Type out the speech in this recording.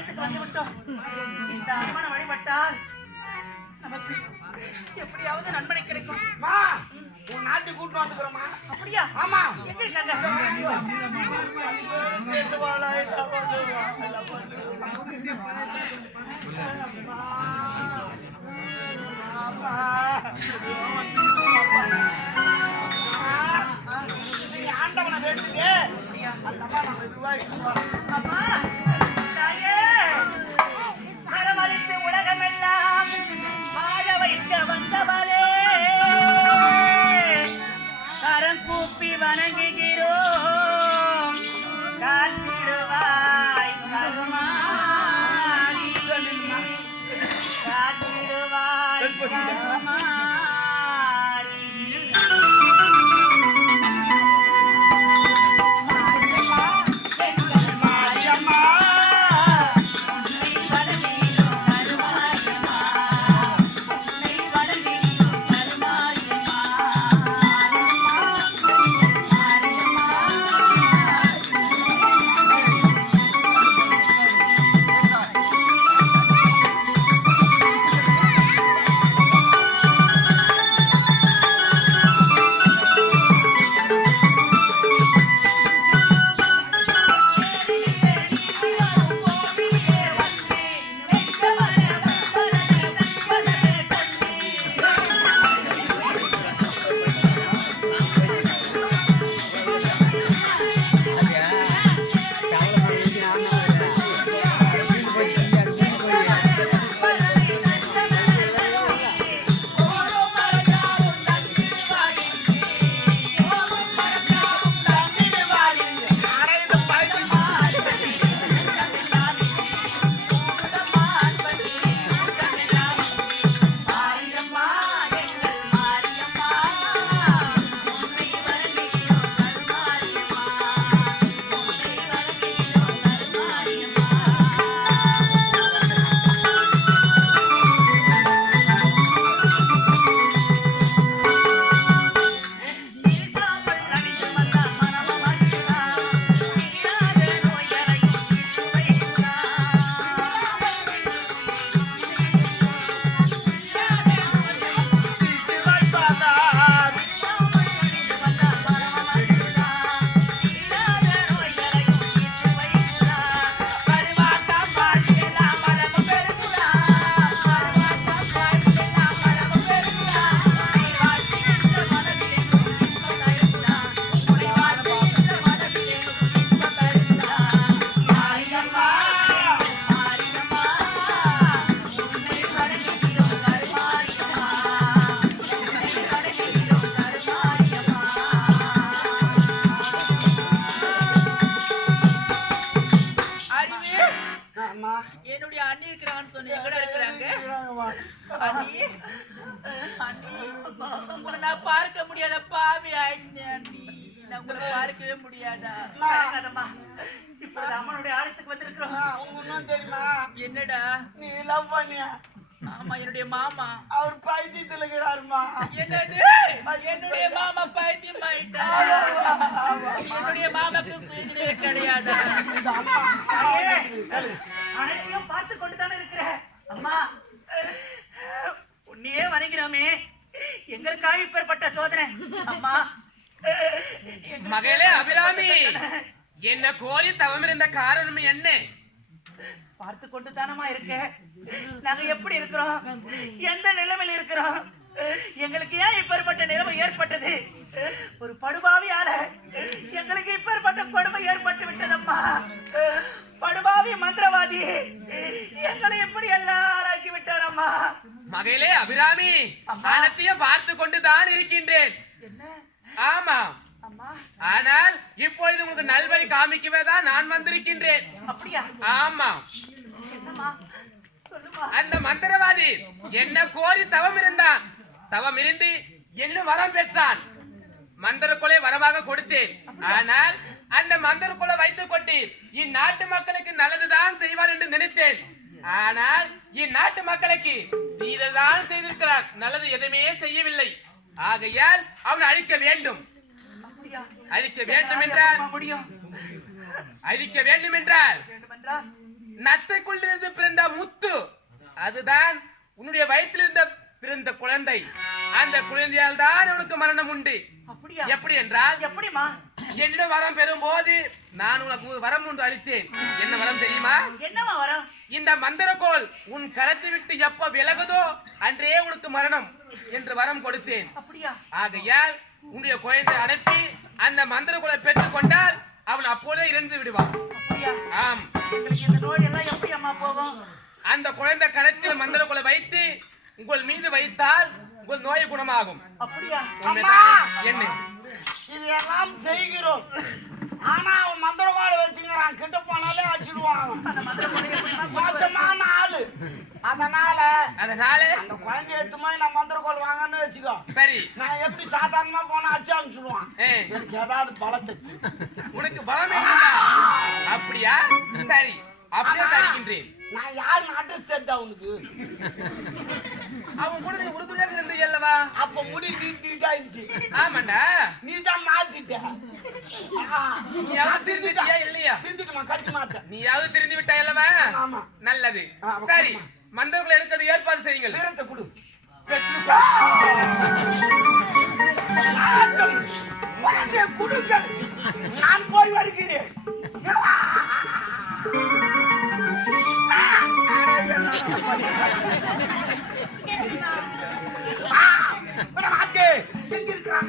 ஆலயத்துக்கு வந்து விட்டோம். இந்த அம்மனை வழிபட்டால் நமக்கு எப்படியாவது நன்மை கிடைக்கும். உன் நாட்டு கூட்டு வந்துக்கிறோமா? அப்படியா? ஆமா. எங்க இருக்காங்க? ஆண்டவனை வேண்டிட்டு அந்த அம்மா நம்ம ரூபாய் அம்மா தாயே, மரமளித்து உலகமெல்லாம் வாழ வைக்க வந்தவரே, கரம் கூப்பி வணங்குகிறோம். காத்திடுவாய் கருமாரி, காத்திடுவாய் கருமாரி. என்னுடைய அண்ணி இருக்கிறான்னு சொன்னேன். எங்கடா இருக்கிறாங்க அண்ணி? அண்ணி உங்களை நான் பார்க்க முடியாத பாவி ஆயிட்டேன் அண்ணி. நான் உங்களை பார்க்கவே முடியாதா? இப்ப அம்மனுடைய ஆலயத்துக்கு வந்திருக்கிறோம். தெரியுமா? என்னடா நீ லவ் பண்ணியா? ஆமா, என்னுடைய மாமா அவர் பைத்தியத்துல இருக்கிறாருமா. என்னது? என்னுடைய மாமா பைத்தியம் ஆயிட்டா? என்னுடைய மாமாக்கு சுயநினைவே கிடையாதா? அனைத்தையும் பார்த்து கொண்டுதானே இருக்கிற அம்மா. உன்னையே வணங்கிறோமே, எங்களுக்காக இப்பேற்பட்ட சோதனை அம்மா. மகளே அபிராமி, என்ன கோரி தவம் இருந்த காரணம் என்ன? பார்த்து கொண்டு தானமா இருக்க. நாங்க எப்படி இருக்கிறோம், எந்த நிலைமையில இருக்கிறோம், எங்களுக்கு ஏன் இப்பேற்பட்ட நிலைமை ஏற்பட்டது? ஒரு படுபாவியால எங்களுக்கு இப்பேற்பட்ட கொடுமை ஏற்பட்டு விட்டதம்மா. படுபாவி மந்திரவாதி எங்களை எப்படி எல்லாம் ஆளாக்கி விட்டாரம்மா. மகளே அபிராமி, அனைத்தையும் பார்த்து கொண்டுதான் இருக்கின்றேன். ஆமா, ஆனால் இப்பொழுது உங்களுக்கு நல்வழி காமிக்கவே தான் நான் வந்திருக்கின்றேன். அப்படியா? ஆமா. என்னம்மா? சொல்லுமா. அந்த மந்திரவாதி என்ன கோரி தவம் இருந்தான். தவம் இருந்து என்ன வரம் பெற்றான். மந்திர கொலை வரமாக கொடுத்தேன். ஆனால் அந்த மந்திர கொலை வைத்துக் கொண்டு இந்நாட்டு மக்களுக்கு நல்லதுதான் செய்வான் என்று நினைத்தேன். ஆனால் இந்நாட்டு மக்களுக்கு தீரதான் செய்திருக்கிறார், நல்லது எதுவுமே செய்யவில்லை. ஆகையால் அவனை அழிக்க வேண்டும். அழிக்க வேண்டும் என்றால் நத்தைக்குள்ளிருந்து பிறந்த முத்து அதுதான் உன்னுடைய வயிற்றிலிருந்த பிறந்த குழந்தை. அந்த குழந்தையால் தான் உனக்கு மரணம் உண்டு. அப்படியா? எப்படி என்றால், எப்படிமா? என்னிடம் வரம் பெறும் போது நான் உனக்கு ஒரு வரம் ஒன்று அளித்தேன். என்ன வரம் தெரியுமா? என்னமா வரும்? இந்த மந்திரக்கோள் உன் கரத்தை விட்டு எப்ப விலகுதோ அன்றே உனக்கு மரணம் என்று வரம் கொடுத்தேன். அப்படியா? ஆகையால் உன்னுடைய குழந்தை அனுப்பி அந்த மந்திரக்கோளை பெற்றுக் கொண்டால் அவன் அப்போதே இறந்து விடுவான். அப்படியா? ஆம். எங்களுக்கு இந்த நோய் எல்லாம் எப்படி அம்மா போகும்? அந்த குழந்தை கரத்தில் மந்திரக்கோளை வைத்து உங்கள் மீது வைத்தால் உங்கள் நோய் குணமாகும். அப்படியா? உண்மைதானே? என்ன இதெல்லாம் செய்கிறோம். ஆனா அவன் மந்திரவாளை வச்சுக்கிறான். கிட்ட போனாலே அடிச்சிடுவான் அவன். அந்த மந்திரக்கோளை எப்படிமா கொண்டு வர? மோசமான ஆளு. அதனால அந்த குழந்தைய எடுத்து போய் நான் மந்திரக்கோள் வாங்கன்னு வச்சுக்கோ. சரி, நான் எப்படி சாதாரணமா போனா அடிச்சு அனுப்பிச்சுடுவான். ஏ, எனக்கு ஏதாவது பலத்துக்கு உனக்கு பலம் வேண்டுமா? அப்படியா? சரி, அப்படியே தருகின்றேன். நான் யாரு அட்ரஸ் சேர்த்தா உனக்கு? அவன் கூட நீ உறுதுணையாக இருந்தீங்க அல்லவா? அப்ப முடி நீட்டா இருந்துச்சு. ஆமாண்டா. நீ தான் மாத்திட்ட. நீ யாவது திருந்திட்டியா இல்லையா? திருந்திட்டுமா கட்சி மாத்த. நீ யாவது திரிந்து விட்டாய் அல்லவா? ஆமா. நல்லது. சரி, மந்திரங்களை எடுக்கிறது ஏற்பாடு செய்யுங்கள். வீரத்தை கொடு. குடுங்கள். நான் போய் வருகிறேன். எங்க இருக்கிறான்?